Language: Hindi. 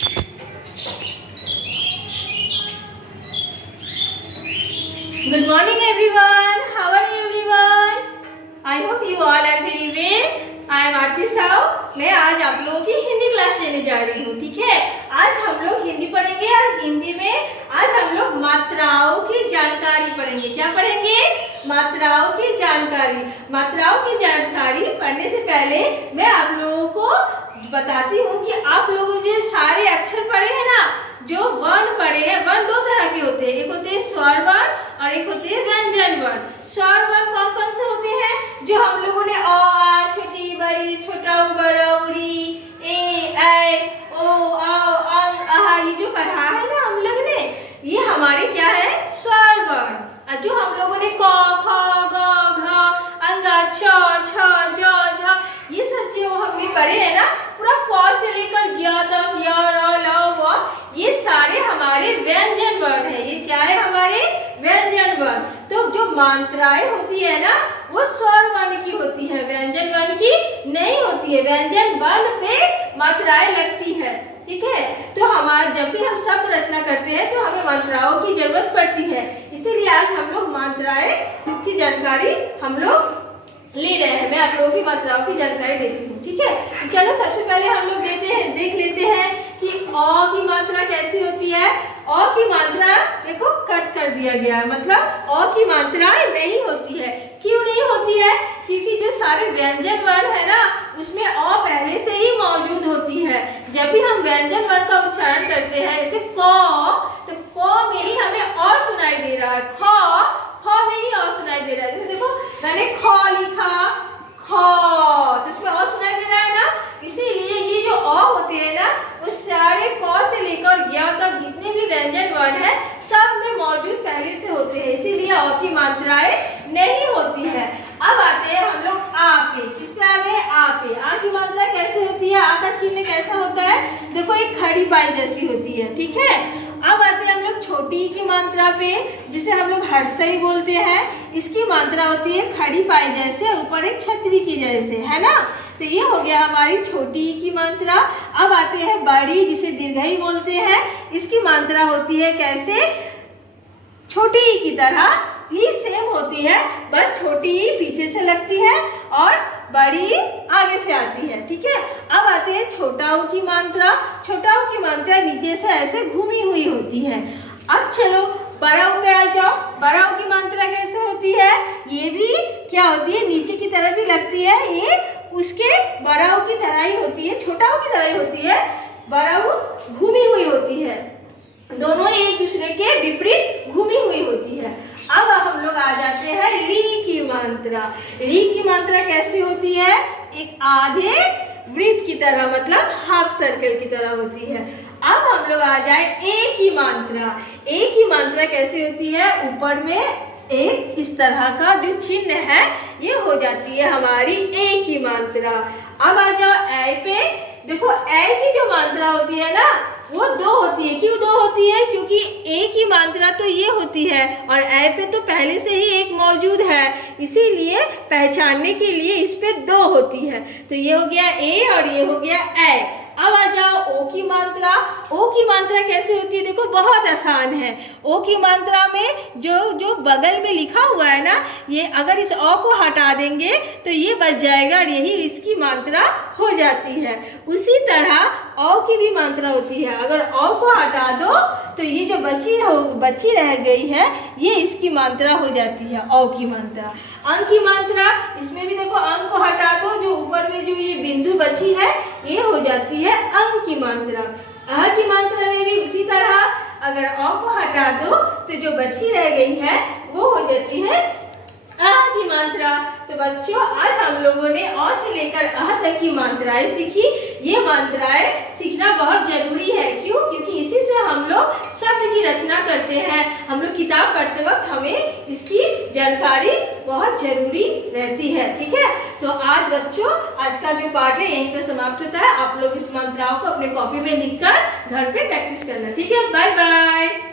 Good morning everyone. How are you everyone? I hope you all are very well. I am Aarti Sahu. मैं आज आप लोगों की हिंदी क्लास लेने जा रही हूँ, ठीक है। आज हम लोग हिंदी पढ़ेंगे और हिंदी में आज हम लोग मात्राओं की जानकारी पढ़ेंगे। क्या पढ़ेंगे? मात्राओं की जानकारी। मात्राओं की जानकारी पढ़ने से पहले मैं आप लोगों को बताती हूँ कि आप लोगों ने सारे अक्षर पढ़े हैं ना, जो वर्ण पढ़े हैं। वर्ण दो तरह के होते हैं, एक होते हैं स्वर वर्ण और एक होते हैं व्यंजन वर्ण। स्वर वर्ण कौन कौन से होते हैं? जो हम लोगों ने अ आ, छोटी बड़ी, छोटा उ बड़ा उड़ी, ए ऐ ओ औ अं आहा, ये जो पढ़ा है ना हम लोग ने, ये हमारे क्या है? स्वर वर्ण। जो हम लोगों ने क ख ग घ अंगा छ छ ज झ, ये सब जो हमने पढ़े हैं ना, पूरा क से लेकर ज्ञ तक, य र ल व, ये सारे हमारे व्यंजन वर्ण है। ये क्या है? हमारे व्यंजन वर्ण। तो जो मात्राएं होती है ना, वो स्वर वर्ण की होती है, व्यंजन वर्ण की नहीं होती है। व्यंजन वर्ण पे मात्राएं लगती है, ठीक है। तो हमारे जब भी हम शब्द रचना करते हैं तो हमें मात्राओं की जरूरत पड़ती है, इसीलिए आज हम लोग मात्राएं की जानकारी हम लोग ले रहे हैं। मैं आप लोगों की मात्राओं की जानकारी देती हूँ, ठीक है। तो चलो सबसे पहले हम लोग देख लेते हैं कि अ की मात्रा कैसी होती है। अ की मात्रा देखो कट कर दिया गया है, मतलब अ की मात्रा नहीं होती है। क्यों नहीं होती है? क्योंकि जो सारे व्यंजन वर्ण है ना, उसमें अ पहले से ही मौजूद होती है। जब भी हम व्यंजन वर्ण का उच्चारण करते हैं, जैसे क, तो क में ही हमें अ सुनाई दे रहा है। ख में ही अ सुनाई दे रहा है। जैसे देखो मैंने ख लिखा, ख, तो इसमें अ सुनाई दे रहा है ना। इसीलिए ये जो अ होते हैं ना, वो सारे क से लेकर ज्ञ तक जितने भी व्यंजन वर्ण है, सब में मौजूद पहले से होते हैं, इसीलिए अ की मात्राएं नहीं होती है। अब आते हैं हम लोग आ पे। किस पे आ गए? आ पे। आ की मात्रा कैसे होती है? आ का चिन्ह कैसा होता है? देखो एक खड़ी बाई जैसी होती है, ठीक है। अब आते हैं हम लोग छोटी की मात्रा पे, जिसे हम लोग हर्षई बोलते हैं। इसकी मात्रा होती है खड़ी पाई जैसे, ऊपर एक छतरी की जैसे, है ना। तो ये हो गया हमारी छोटी की मात्रा। अब आते हैं बड़ी, जिसे दीर्घई बोलते हैं। इसकी मात्रा होती है कैसे? छोटी की तरह ही सेम होती है, बस छोटी पीछे से लगती है और बड़ी आगे से आती है, ठीक है। अब आते हैं छोटा ऊ की मात्रा। छोटा ऊ की मात्रा नीचे से ऐसे घूमी हुई होती है। अब चलो बड़ा ऊ पे आ जाओ। बड़ा ऊ की मात्रा कैसे होती है? ये भी क्या होती है? नीचे की तरफ ही लगती है। ये उसके बड़ा ऊ की तरह ही होती है, छोटा ऊ की तरह ही होती है। बड़ा ऊ घूमी हुई होती है, दोनों एक दूसरे के विपरीत घूमी हुई होती है। अब हम लोग आ जाते हैं री की मात्रा। री की मात्रा कैसी होती है? एक आधे वृत्त की तरह, मतलब हाफ सर्कल की तरह होती है। अब हम लोग आ जाए ए की मात्रा। ए की मात्रा कैसी होती है? ऊपर में एक इस तरह का जो चिन्ह है, ये हो जाती है हमारी ए की मात्रा। अब आ जाओ ए पे। देखो ए की जो मात्रा होती है ना, वो दो होती है। क्यों दो होती है? क्योंकि ए की मात्रा तो ये होती है और ए पे तो पहले से ही एक मौजूद है, इसीलिए पहचानने के लिए इस पे दो होती है। तो ये हो गया ए और ये हो गया ए। अब आ जाओ ओ की मात्रा। ओ की मात्रा कैसे होती है? देखो बहुत आसान है। ओ की मात्रा में जो बगल में लिखा हुआ है ना, ये अगर इस अ को हटा देंगे तो ये बच जाएगा और यही इसकी मात्रा हो जाती है। उसी तरह अ की भी मात्रा होती है। अगर अ को हटा दो तो ये जो बची रह गई है, ये इसकी मात्रा हो जाती है, अ की मात्रा। अंक की मात्रा, इसमें भी देखो अंक को हटा दो, जो ऊपर में जो ये बिंदु बची है, ये हो जाती है अंक की मात्रा। अ की मात्रा में भी उसी तरह, अगर अ को हटा दो तो जो बची रह गई है वो हो जाती है अ की मात्रा। तो बच्चों, आज हम लोगों ने अ से लेकर अ तक की मात्राएं सीखी। ये मात्राएं सीखना बहुत जरूरी है। क्यों? क्योंकि इसी से हम लोग शब्द की रचना करते हैं। हम लोग किताब पढ़ते वक्त हमें इसकी जानकारी बहुत जरूरी रहती है, ठीक है। तो आज बच्चों, आज का जो पाठ है यहीं पे समाप्त होता है। आप लोग इस मात्राओं को अपने कॉपी में लिखकर घर पे प्रैक्टिस करना, ठीक है। Bye bye.